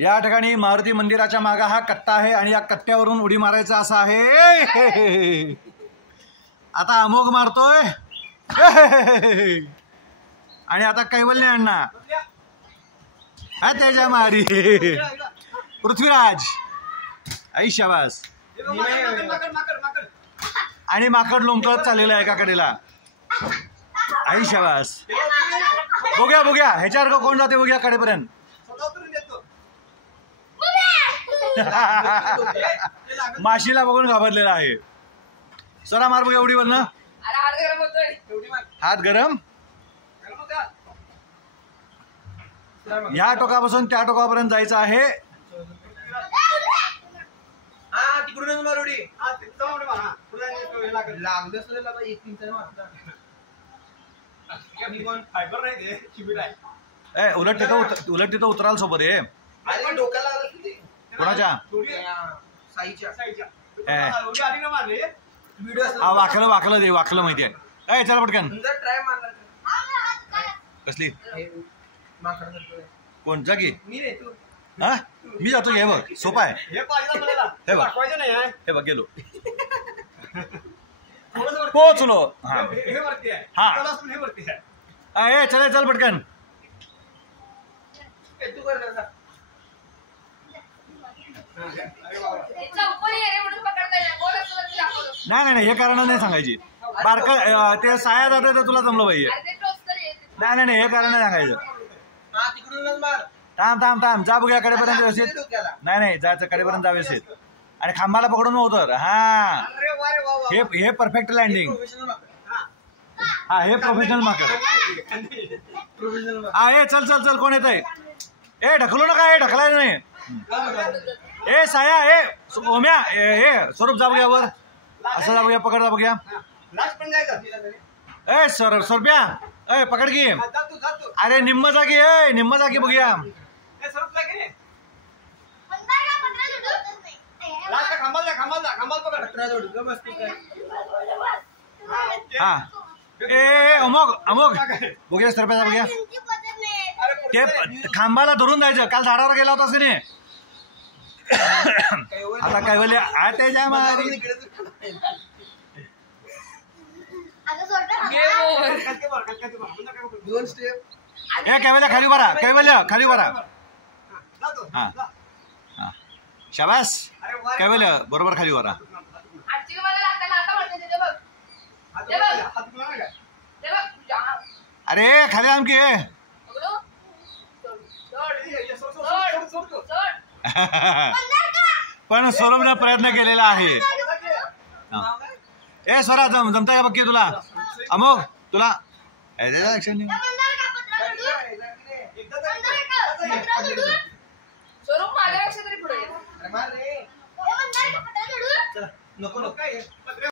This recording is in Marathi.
या ठिकाणी मारुती मंदिराच्या मागे हा कट्टा आहे आणि या कट्ट्यावरून उडी मारायचा असा आहे। आता अमोघ मारतोय आणि आता कैवल्य अण्णा हा त्याच्या मारी पृथ्वीराज आई शाबास आणि माकड लोंबकळत चाललेला एका कडेला आई शाबास। बघूया बघूया ह्याच्यावर कोण जाते बघूया कडेपर्यंत। माशीला बघून घाबरलेला आहे। सोडा मार बघूया उडीवर ना। हात गरम या टोकापासून त्या टोकापर्यंत जायचं आहे। उलट तिथं उतराल सोबत आहे कोणाच्या वाकलं वाकलं दे वाकलं माहिती आहे। चला पटकन कसली कोण जा की हा मी जातो हे बघ सोपा आहे हे बघ गेलो पोचलो हा चल चल पटकन नाही नाही हे कारण नाही सांगायची बारका ते साया जात तुला जमलं पाहिजे। नाही नाही हे कारण नाही सांगायचं। थांब थांब थांब जा बघूया कडेपर्यंत व्यवस्थित। नाही नाही जायचं कडेपर्यंत जा व्यवस्थित आणि खांबाला पकडून होतं हा हे परफेक्ट लँडिंग हा हे प्रोफेशनल माकड हा हे चल चल चल कोण येत आहे ए ढकलू नका हे ढकलायचं नाही। ए साया ए ओम्या हे स्वरूप जा बघूया वर असं जा बघूया पकड जा बघूया। ए स्वरूप्या ए पकड की अरे निम्म जागी निम्म जागी बघूया। हा ए अमोघ अमोघ बघूया सरप्याचा बघूया ते खांबाला धरून जायचं। काल झाडावर गेला होतास की नाही आता कैवल्य त्याच्या मारी कैवल्य खाली उभा कैवल्य खाली उभा हा हा शाबास कैवल्य बरोबर खाली उभा। अरे खाली आमकी पण सौरभने प्रयत्न केलेला आहे। ए स्वरा जमता का बघकी तुला अमोघ तुला